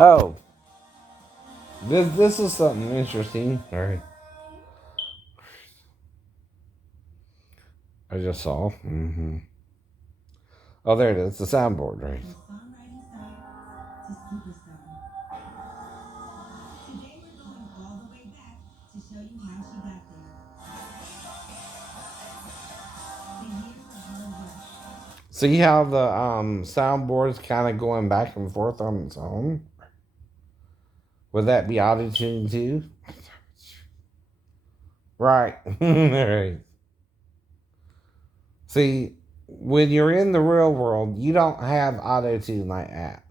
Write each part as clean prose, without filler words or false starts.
Oh, this is something interesting. All right, I just saw. Oh, there it is. The soundboard, right? See how the soundboard is kind of going back and forth on its own? Would that be auto tune too? Right. Right. See, when you're in the real world, you don't have auto tune like that.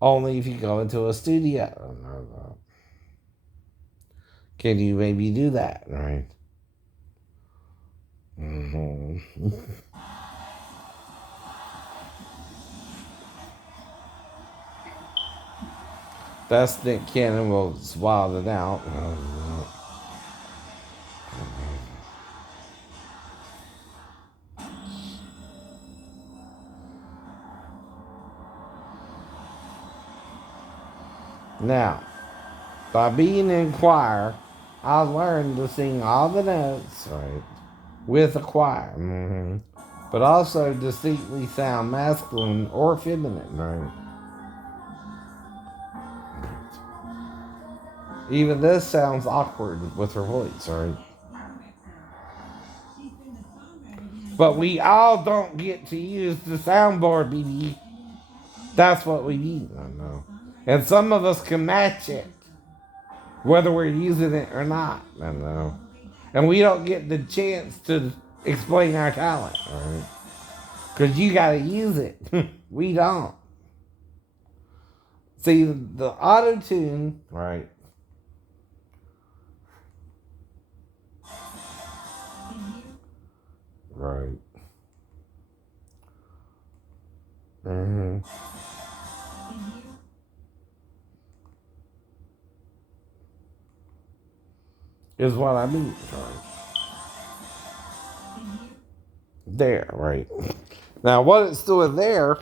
Only if you go into a studio. Can you maybe do that, right? That's Nick Cannon will swallow it out. Now, by being in choir, I learned to sing all the notes, right, with a choir. But also distinctly sound masculine or feminine, right? Even this sounds awkward with her voice, right? But we all don't get to use the soundboard, BB. That's what we need. I know. And some of us can match it, whether we're using it or not. I know. And we don't get the chance to explain our talent, right? Because you got to use it. We don't. See, the auto tune, right? Right. Mm-hmm. Is what I mean. Right. There, right. Now, what it's doing there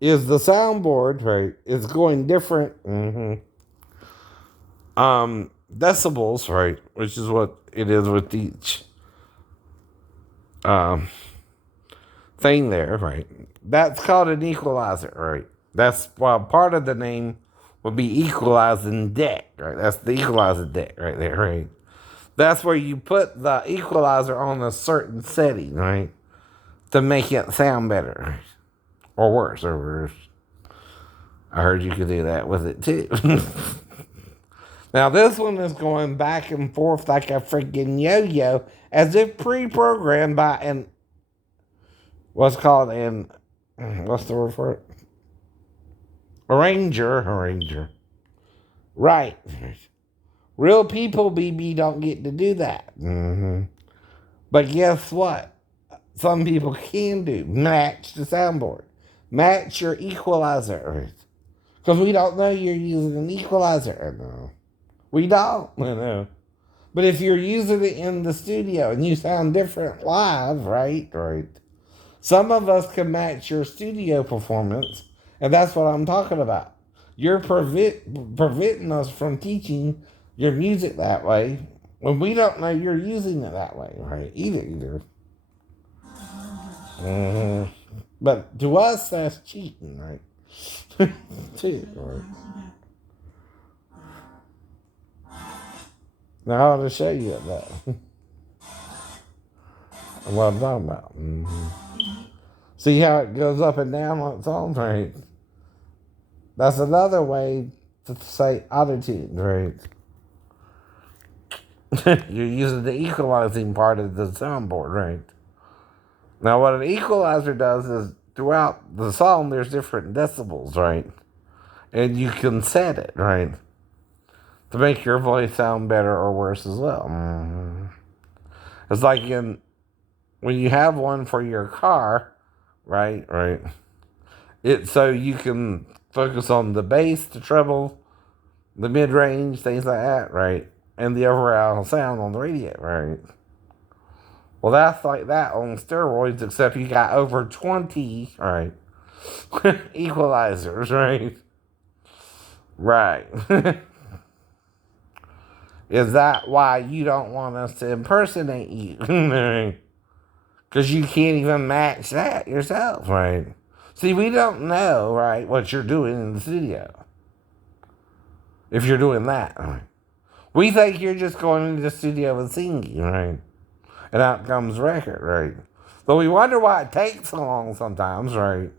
is the soundboard, right, is going different decibels, right, which is what it is with each um, thing there, right. That's called an equalizer, right. That's why part of the name would be equalizing deck, right. That's the equalizer deck right there, right. That's where you put the equalizer on a certain setting, right, to make it sound better or worse or worse. I heard you could do that with it too. Now this one is going back and forth like a freaking yo-yo, as if pre-programmed by an what's the word for it? Arranger. Right. Real people, BB, don't get to do that. But guess what? Some people can do match the soundboard, match your equalizer, because we don't know you're using an equalizer. No. We don't. I know. But if you're using it in the studio and you sound different live, right? Right. Some of us can match your studio performance, and that's what I'm talking about. You're preventing us from teaching your music that way when we don't know you're using it that way, right? Either. But to us, that's cheating, right? Too, right? Now I want to show you that. What I'm talking about. See how it goes up and down on its own, right? That's another way to say autotune, right? You're using the equalizing part of the soundboard, right? Now, what an equalizer does is throughout the song, there's different decibels, right? And you can set it, right? To make your voice sound better or worse as well. It's like when you have one for your car, right? Right. It's so you can focus on the bass, the treble, the mid range, things like that, right? And the overall sound on the radio, right? Well, that's like that on steroids, except you got over 20, right? Equalizers, right? Right. Is that why you don't want us to impersonate you? Because you can't even match that yourself, right? See, we don't know, right, what you're doing in the studio. If you're doing that, right? We think you're just going into the studio and singing, right? And out comes the record, right? But we wonder why it takes so long sometimes, right?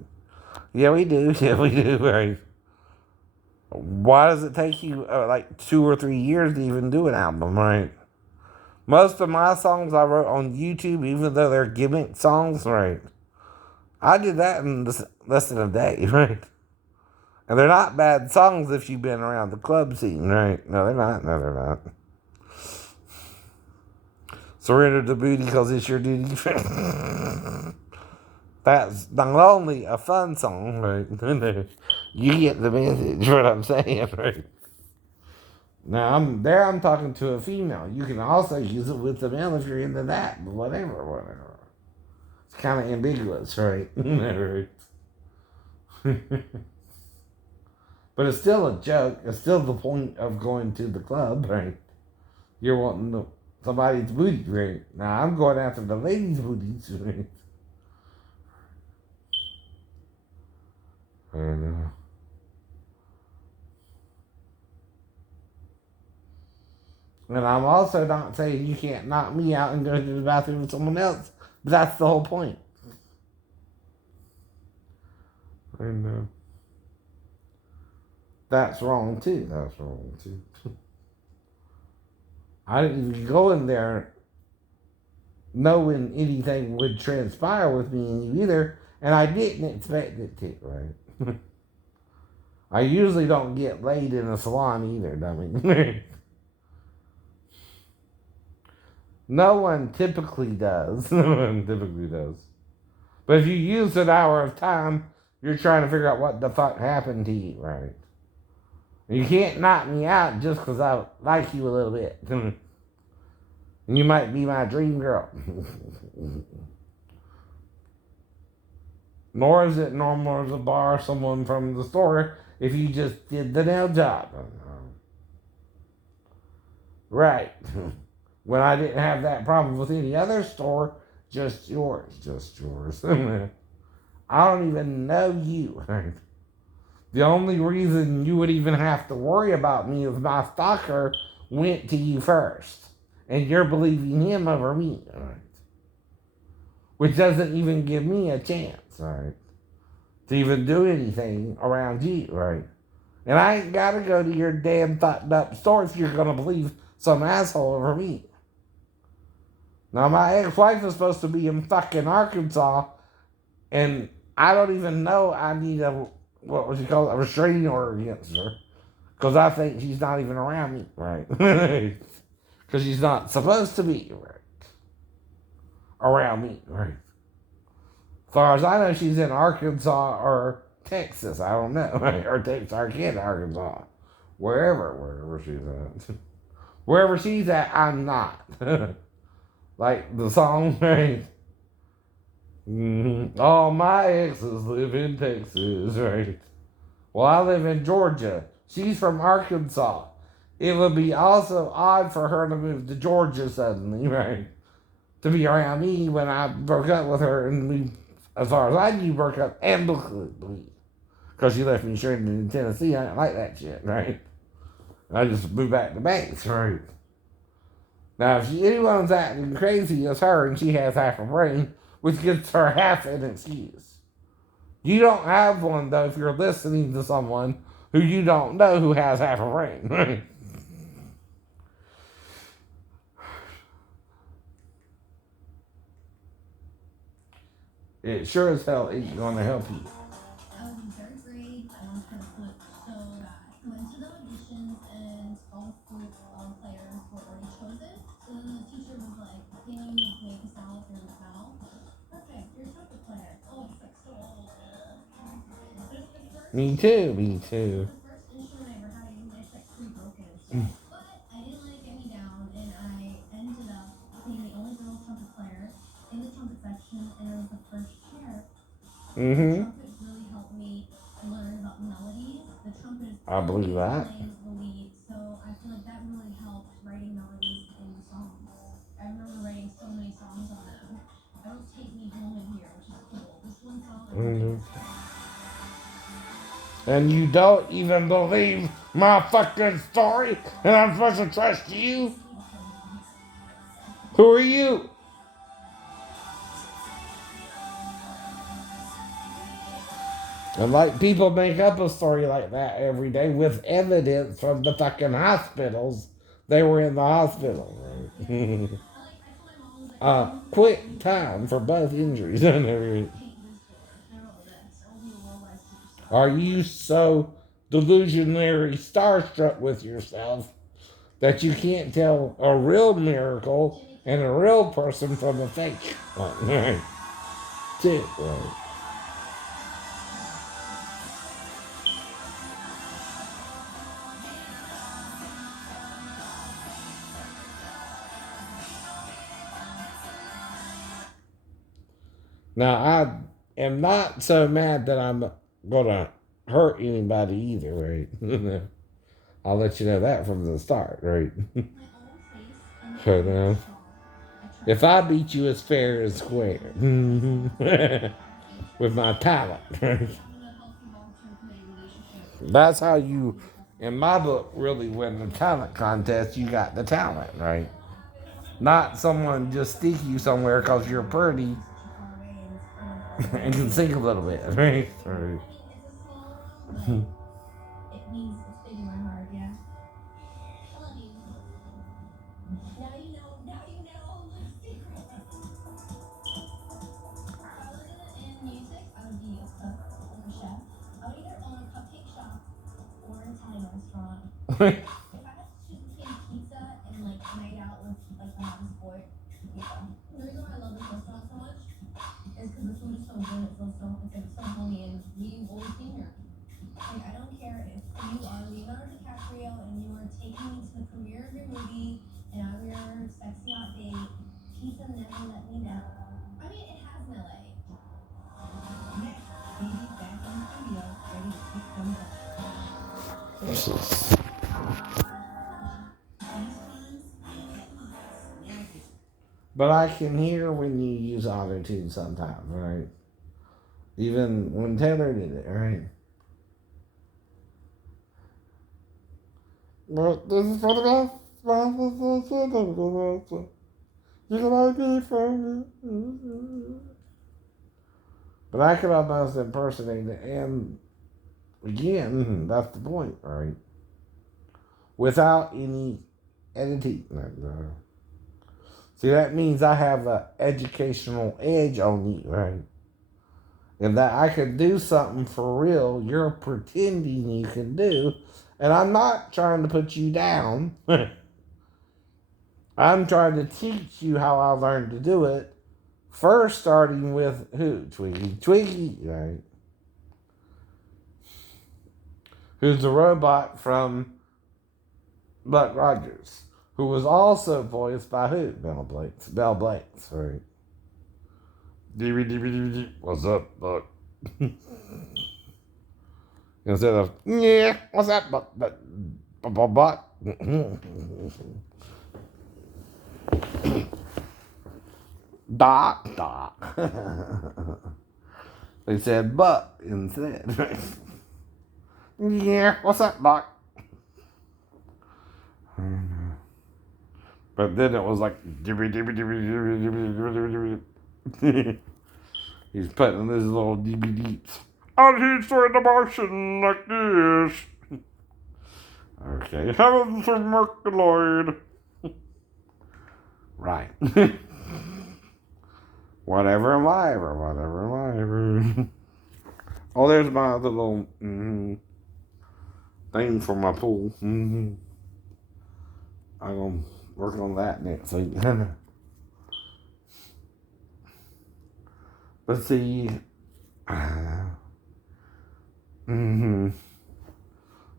Yeah, we do. Yeah, we do, right? Why does it take you like 2 or 3 years to even do an album, right? Most of my songs I wrote on YouTube, even though they're gimmick songs, right? I did that in less than a day, right? And they're not bad songs if you've been around the club scene, right? No, they're not. No, they're not. Surrender the booty because it's your duty. That's not only a fun song, right? You get the message, what I'm saying, right? Now, I'm talking to a female. You can also use it with the male if you're into that, but whatever. It's kind of ambiguous, right? Right. But it's still a joke. It's still the point of going to the club, right? You're wanting somebody's booty, right? Now, I'm going after the ladies' booties, right? I know. And I'm also not saying you can't knock me out and go to the bathroom with someone else. But that's the whole point. I know. That's wrong too. That's wrong too. I didn't even go in there knowing anything would transpire with me and you either. And I didn't expect it to, right? I usually don't get laid in a salon either, dummy. No one typically does. No one typically does. But if you use an hour of time, you're trying to figure out what the fuck happened to you, right? You can't knock me out just because I like you a little bit. And you might be my dream girl. Nor is it normal to bar someone from the store if you just did the nail job. Right. When I didn't have that problem with any other store, just yours. Just yours. I don't even know you. The only reason you would even have to worry about me is my stalker went to you first. And you're believing him over me. Right? Which doesn't even give me a chance, right? To even do anything around you, right? And I ain't gotta go to your damn fucked up store if you're gonna believe some asshole over me. Now my ex-wife is supposed to be in fucking Arkansas, and I don't even know I need what was you call it, a restraining order against her. Because I think she's not even around me, right? Because she's not supposed to be, right? Around me, right? As far as I know, she's in Arkansas or Texas. I don't know. Right? Or Texarkana, Arkansas. Wherever she's at. Wherever she's at, I'm not. Like the song, right? Mm-hmm. All my exes live in Texas, right? Well, I live in Georgia. She's from Arkansas. It would be also odd for her to move to Georgia suddenly, right? To be around me when I broke up with her and we, as far as I knew, broke up amicably. Because she left me stranded in Tennessee. I didn't like that shit, right? I just moved back to base, right? Now, if anyone's acting crazy, it's her and she has half a brain, which gives her half an excuse. You don't have one, though, if you're listening to someone who you don't know who has half a brain, right? It sure as hell ain't going to help you. I was in third grade. I learned how to flip so bad. Went to the auditions and all the flute players were already chosen. So then the teacher was like, you know, you make a sound through the vowel. Perfect, you're a trumpet player. Oh, it's like so old. Me too, me too. The first instrument I ever had, it's like pretty broken and stuff. But I didn't let it get me down, and I ended up being the only girl trumpet player in the trumpet section, and I was the first chair. Mm-hmm. The trumpet really helped me learn about melodies. The trumpet is I believe that. Mm-hmm. And you don't even believe my fucking story, and I'm supposed to trust you? Who are you? And like people make up a story like that every day with evidence from the fucking hospitals. They were in the hospital. Right? Quick time for both injuries. Are you so delusionary starstruck with yourself that you can't tell a real miracle and a real person from a fake? Right. That's it, right. Now, I am not so mad that I'm going to hurt anybody either, right? I'll let you know that from the start, right? So, if I beat you, it's fair and square. With my talent, right? That's how you, in my book, really win the talent contest. You got the talent, right? Not someone just stick you somewhere because you're pretty and can sing a little bit, right? Right. But I can hear when you use auto-tune sometimes, right? Even when Taylor did it, right? But this is for the best. You can only be for me. But I could almost impersonate it, and again, that's the point, right? Without any editing. See, that means I have an educational edge on you, right? And that I can do something for real you're pretending you can do. And I'm not trying to put you down. I'm trying to teach you how I learned to do it. First, starting with who? Twiggy. Twiggy, right? Who's the robot from Buck Rogers, who was also voiced by who? Bell Blakes. Bell Blakes, right? What's up, Buck? Instead of, yeah, what's that, Buck? Buck? Doc, Doc. They said Buck instead. Yeah, what's up, Doc? But then it was like, he's putting his little DVDs. And he's throwing the Martian like this. Okay, heavens of Merculoid. Right. Whatever, whatever. Oh, there's my other little thing for my pool. I'm going to work on that next week. But see,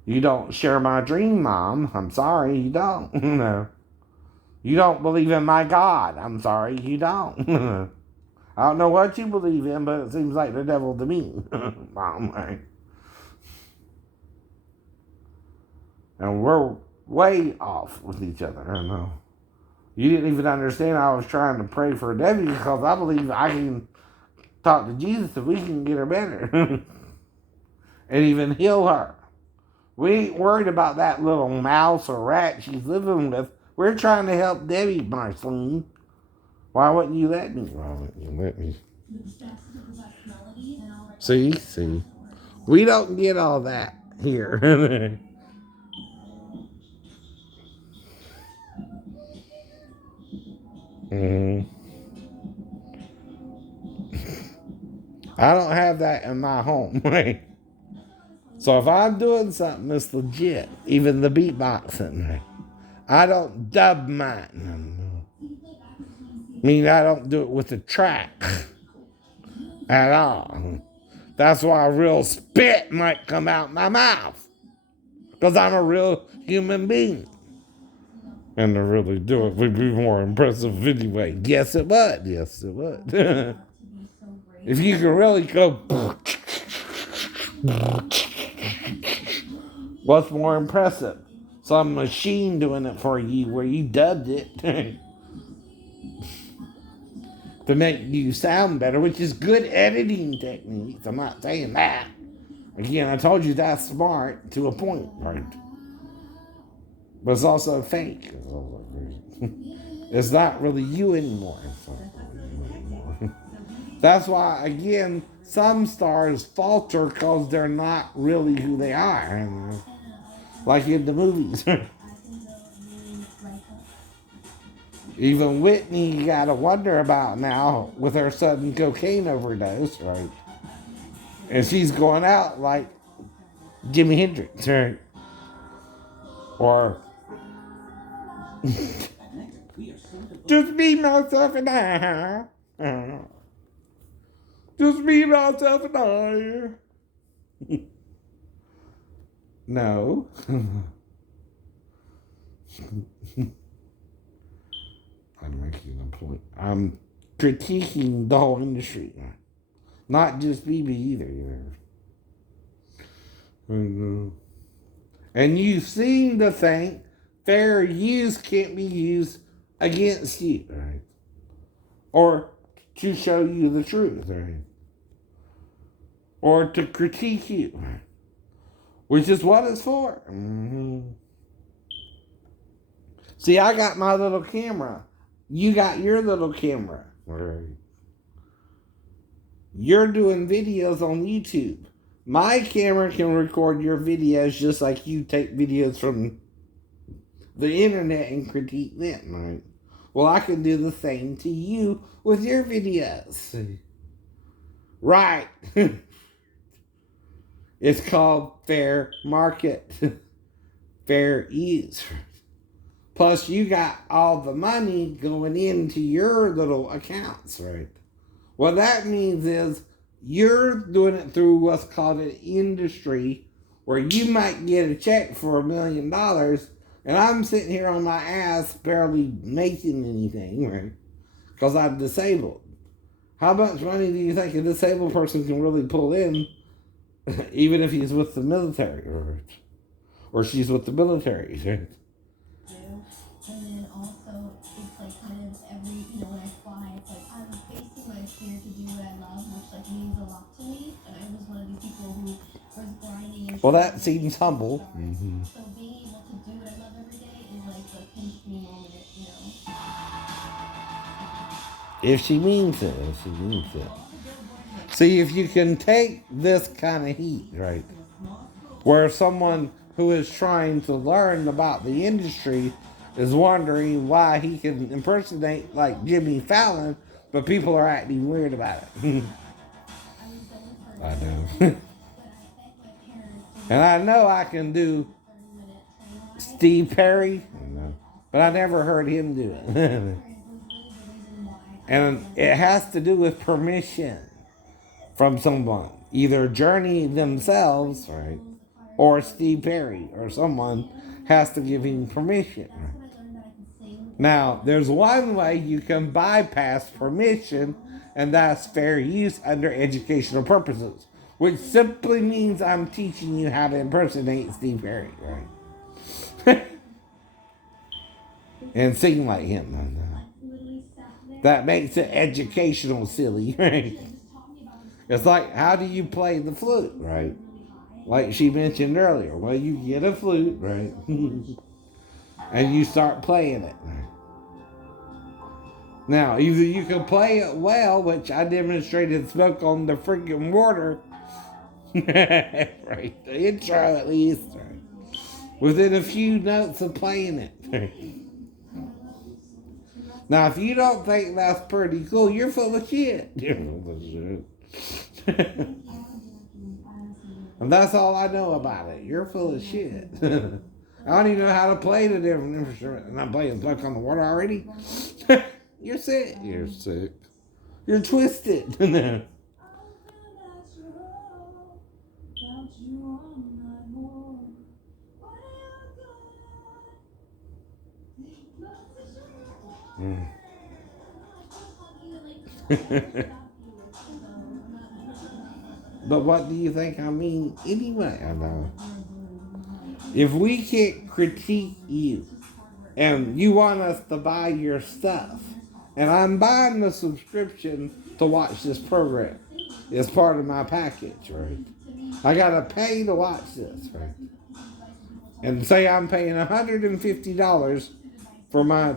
you don't share my dream, Mom. I'm sorry, you don't. No. You don't believe in my God. I'm sorry, you don't. I don't know what you believe in, but it seems like the devil to me. Mom, right? And we're way off with each other. I know. You didn't even understand I was trying to pray for Debbie because I believe I can talk to Jesus if we can get her better. And even heal her. We ain't worried about that little mouse or rat she's living with. We're trying to help Debbie, Marceline. Why wouldn't you let me? Why wouldn't you let me? See. We don't get all that here. Mhm. I don't have that in my home, right? So if I'm doing something that's legit, even the beatboxing, right? I don't dub mine. I mean, I don't do it with a track at all. That's why a real spit might come out my mouth. Because I'm a real human being. And to really do it would be more impressive anyway. Yes, it would. Yes, it would. If you can really go, what's more impressive? Some machine doing it for you where you dubbed it to make you sound better, which is good editing techniques. I'm not saying that. Again, I told you that's smart to a point, right? But it's also fake. It's not really you anymore. That's why, again, some stars falter because they're not really who they are. Like in the movies. Even Whitney, you gotta wonder about now with her sudden cocaine overdose, right? And she's going out like Jimi Hendrix, right? Or just me, myself, and I. Just me, myself, and I. No. I'm making a point. I'm critiquing the whole industry. Not just BB either. And you seem to think fair use can't be used against you, right? Or to show you the truth, right? Or to critique you, which is what it's for. Mm-hmm. See, I got my little camera. You got your little camera. Right. You're doing videos on YouTube. My camera can record your videos just like you take videos from the internet and critique them, right? Well, I can do the same to you with your videos. Right. It's called fair market. Fair use. Plus, you got all the money going into your little accounts, right? What that means is you're doing it through what's called an industry where you might get a check for $1 million and I'm sitting here on my ass barely making anything, right? Because I'm disabled. How much money do you think a disabled person can really pull in even if he's with the military or she's with the military, right? And then also, it's like kind of every, when I fly, it's like I'm facing my fear to do what I love, which like means a lot to me. And I was one of these people who was grinding and well, that seems humble. Mm-hmm. So being able to do what I love every day is like the pinch me moment, If she means it, See, if you can take this kind of heat, right, where someone who is trying to learn about the industry is wondering why he can impersonate like Jimmy Fallon, but people are acting weird about it. I know. And I know I can do Steve Perry, but I never heard him do it. And it has to do with permission from someone, either Journey themselves, right, or Steve Perry, or someone has to give him permission. Now, there's one way you can bypass permission, and that's fair use under educational purposes, which simply means I'm teaching you how to impersonate Steve Perry, right? And sing like him. That makes it educational, silly, right? It's like, how do you play the flute, right? Like she mentioned earlier. Well, you get a flute, right? And you start playing it. Now, either you can play it well, which I demonstrated smoke on the freaking water, right? The intro at least, right? Within a few notes of playing it. Now, if you don't think that's pretty cool, you're full of shit. You're full of shit. And that's all I know about it. You're full of shit. I don't even know how to play the different instruments. And I'm playing Smoke on the Water already. You're sick. You're sick. You're twisted. But what do you think I mean anyway? I know. If we can't critique you and you want us to buy your stuff, and I'm buying the subscription to watch this program, it's part of my package, right? I gotta pay to watch this, right? And say I'm paying $150 for my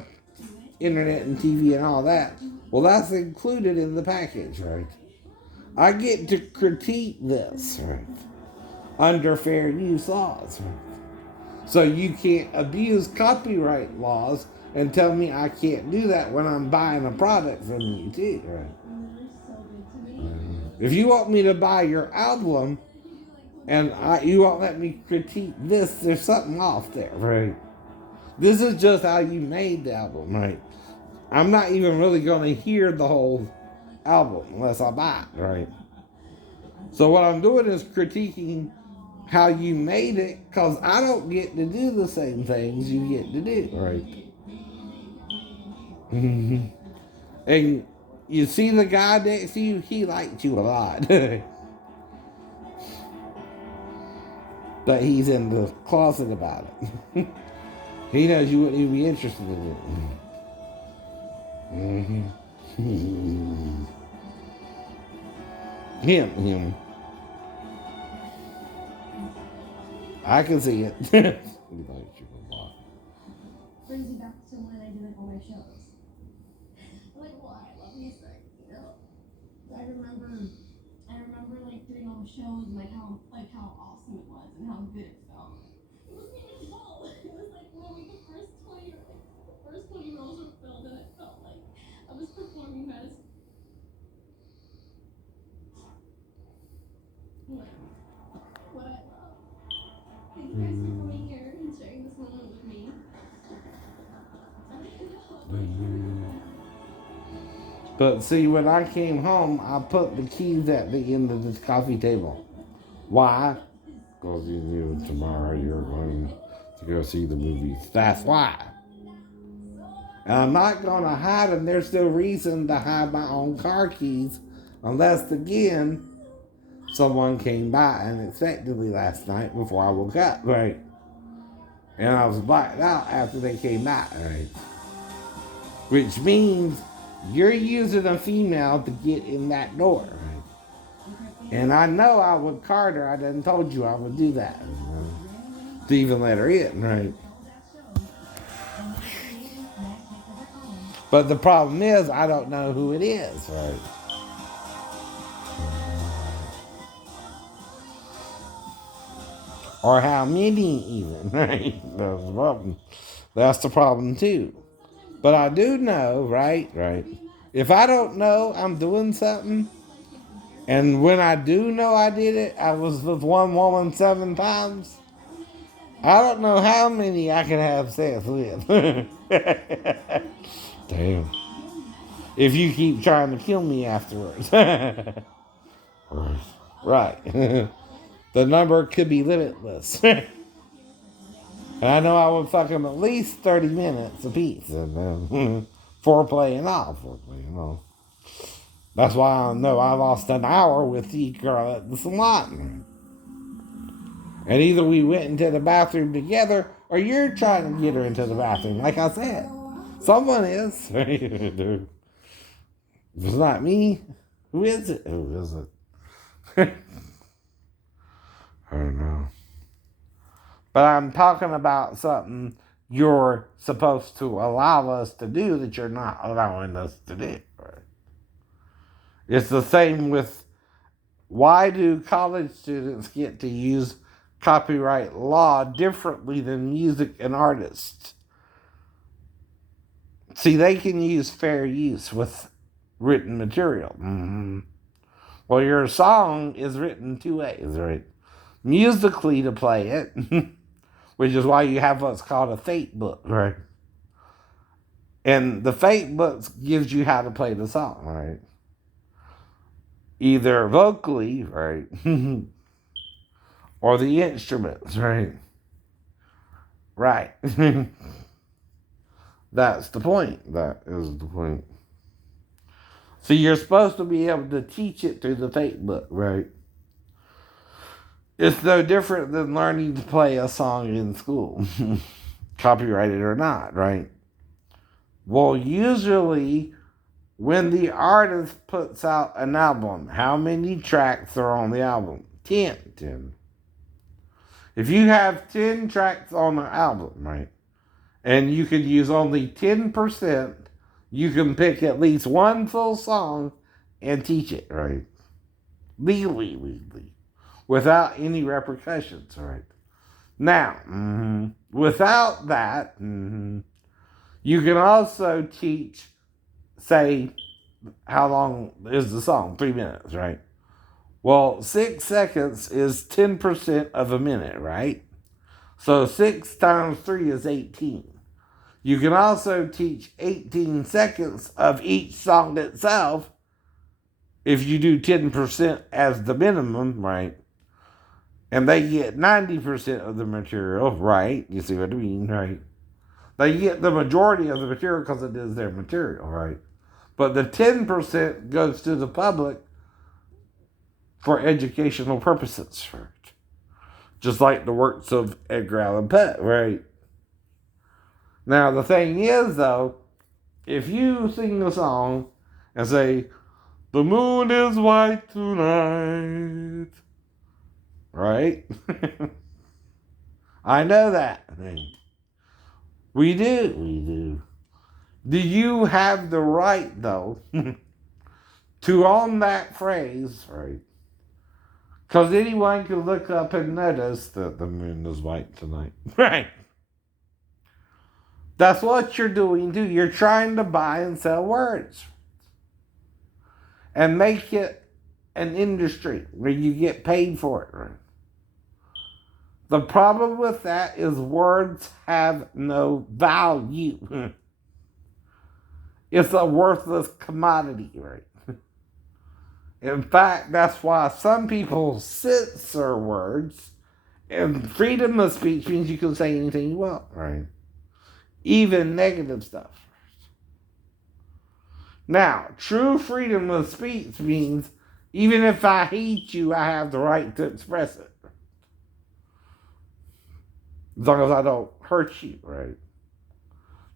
internet and TV and all that. Well, that's included in the package, right? I get to critique this, right? Under fair use laws, right? So you can't abuse copyright laws and tell me I can't do that when I'm buying a product from you too, right? If you want me to buy your album and you won't let me critique this, there's something off there, right? This is just how you made the album, right? I'm not even really going to hear the whole album unless I buy it, right? So what I'm doing is critiquing how you made it, because I don't get to do the same things you get to do, right? And you see the guy next to you, he liked you a lot. But he's in the closet about it. He knows you wouldn't even be interested in it. Him. I can see it. Brings you back to when I do like all my shows. Like why? Let me say, you know. I remember like doing all the shows and like how awesome it was and how good it felt. It wasn't even dull. It was like when the first 20 roles were filled and it felt like I was performing medicine. Like, what I love. Thank you guys for coming here and sharing this moment with me. But see, when I came home, I put the keys at the end of this coffee table. Why? Because you knew tomorrow you're going to go see the movies. That's why. And I'm not going to hide them. There's no reason to hide my own car keys unless, again, someone came by unexpectedly last night before I woke up, right? And I was blacked out after they came back, right? Which means you're using a female to get in that door, right? And I know I would card her. I done told you I would do that, to even let her in, right? But the problem is, I don't know who it is, right? Or how many even, right? That's the problem. That's the problem too. But I do know, right? If I don't know I'm doing something, and when I do know I did it, I was with one woman 7 times. I don't know how many I can have sex with. Damn. If you keep trying to kill me afterwards. Right. The number could be limitless. And I know I would fuck them at least 30 minutes apiece. And foreplay and all. Foreplay and all. That's why I know I lost an hour with the girl at the salon. And either we went into the bathroom together or you're trying to get her into the bathroom. Like I said, someone is. If it's not me, who is it? Who is it? I don't know. But I'm talking about something you're supposed to allow us to do that you're not allowing us to do. Right? It's the same with, why do college students get to use copyright law differently than music and artists? See, they can use fair use with written material. Mm-hmm. Well, your song is written two ways, right? Musically to play it, which is why you have what's called a fate book, right? And the fate book gives you how to play the song, right? Either vocally, right? Or the instruments, right? Right. That's the point. That is the point. So you're supposed to be able to teach it through the fate book, right? It's no different than learning to play a song in school, copyrighted or not, right? Well, usually when the artist puts out an album, how many tracks are on the album? 10. If you have 10 tracks on an album, right, and you can use only 10%, you can pick at least one full song and teach it, right? Legally, without any repercussions, right? Now, without that, you can also teach, say, how long is the song? 3 minutes, right? Well, 6 seconds is 10% of a minute, right? So 6 times 3 is 18. You can also teach 18 seconds of each song itself if you do 10% as the minimum, right? And they get 90% of the material, right? You see what I mean, right? They get the majority of the material because it is their material, right? But the 10% goes to the public for educational purposes, right? Just like the works of Edgar Allan Poe, right? Now, the thing is, though, if you sing a song and say, "The moon is white tonight," right? I know that. We do. Do you have the right, though, to own that phrase, right? Because anyone can look up and notice that the moon is white tonight, right? That's what you're doing, too. You're trying to buy and sell words and make it an industry where you get paid for it, right? The problem with that is words have no value. It's a worthless commodity, right? In fact, that's why some people censor words, and freedom of speech means you can say anything you want, right? Even negative stuff. Now, true freedom of speech means even if I hate you, I have the right to express it. As long as I don't hurt you, right?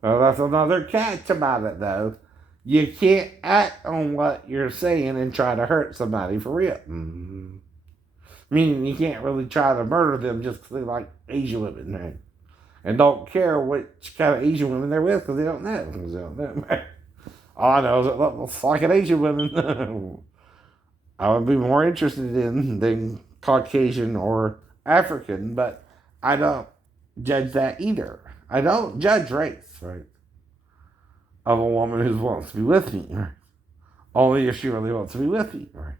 Now, that's another catch about it, though. You can't act on what you're saying and try to hurt somebody for real. Meaning you can't really try to murder them just because they like Asian women, right? And don't care which kind of Asian women they're with because they don't know. All I know is it looks like an Asian woman. I would be more interested in than Caucasian or African, but I don't judge that either. I don't judge race, right? Of a woman who wants to be with me, right? Only if she really wants to be with me, right?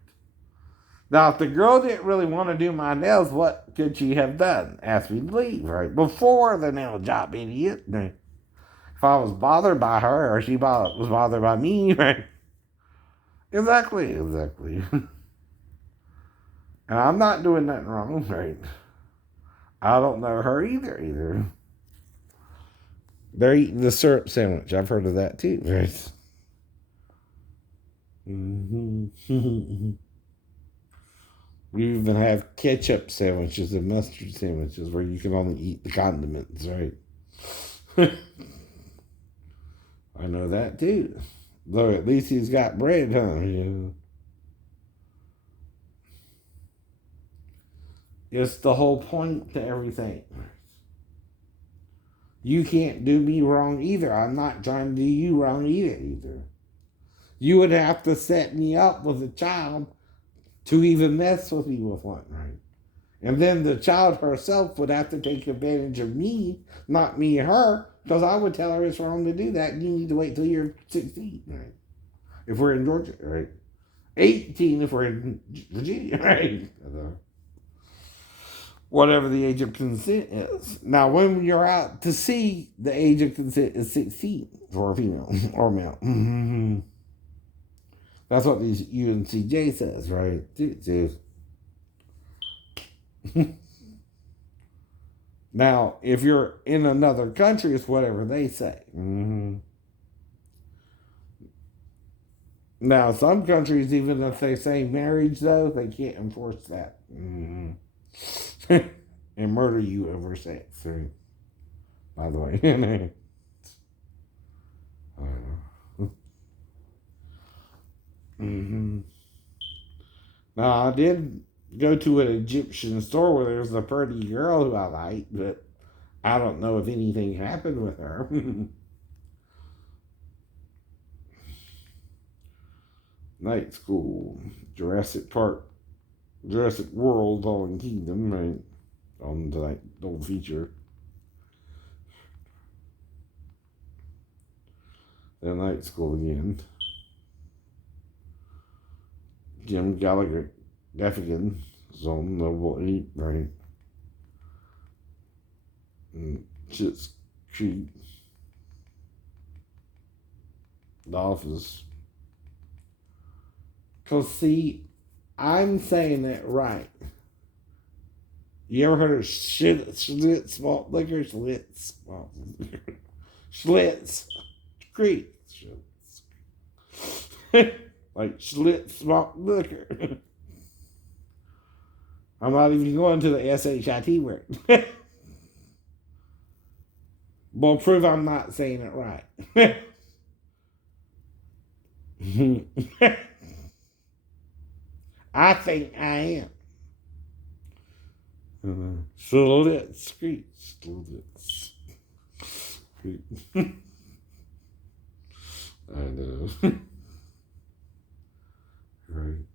Now, if the girl didn't really want to do my nails, what could she have done? Asked me to leave, right? Before the nail job, idiot. If I was bothered by her or she was bothered by me, right? Exactly. And I'm not doing nothing wrong, right? I don't know her either. They're eating the syrup sandwich. I've heard of that too, right? We even have ketchup sandwiches and mustard sandwiches where you can only eat the condiments, right? I know that too. Though at least he's got bread, huh? Yeah. It's the whole point to everything. You can't do me wrong either. I'm not trying to do you wrong either. You would have to set me up with a child to even mess with me with one, right? And then the child herself would have to take advantage of me, not me her, because I would tell her it's wrong to do that. You need to wait till you're 16, right? If we're in Georgia, right? 18 if we're in Virginia, right? Whatever the age of consent is. Now, when you're out to sea, the age of consent is 16 for a female or male. Mm-hmm. That's what these UNCJ says, right? Now, if you're in another country, it's whatever they say. Mm-hmm. Now, some countries, even if they say marriage, though, they can't enforce that. Mm-hmm. And murder you over sex, right? By the way. Mm-hmm. Now, I did go to an Egyptian store where there's a pretty girl who I like, but I don't know if anything happened with her. Night School, Jurassic Park, Jurassic World, Fallen Kingdom, right? On the like old feature. Then Night School again. Jim Gallagher, Gaffigan, Zone Level 8, right? And Schitt's Creek, The Office. Because, see, I'm saying it right. You ever heard of Schlitz malt liquor? Schlitz malt liquor. Schlitz Creek. Like Schlitz malt liquor. I'm not even going to the SHIT word. Well, prove I'm not saying it right. I think I am. Schlitz Creek. Schlitz Creek. I know. Right.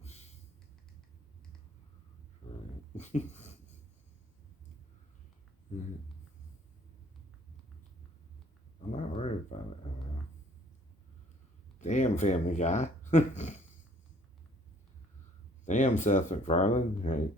I'm not worried about it. Damn, Family Guy. Damn, Seth MacFarlane. Right.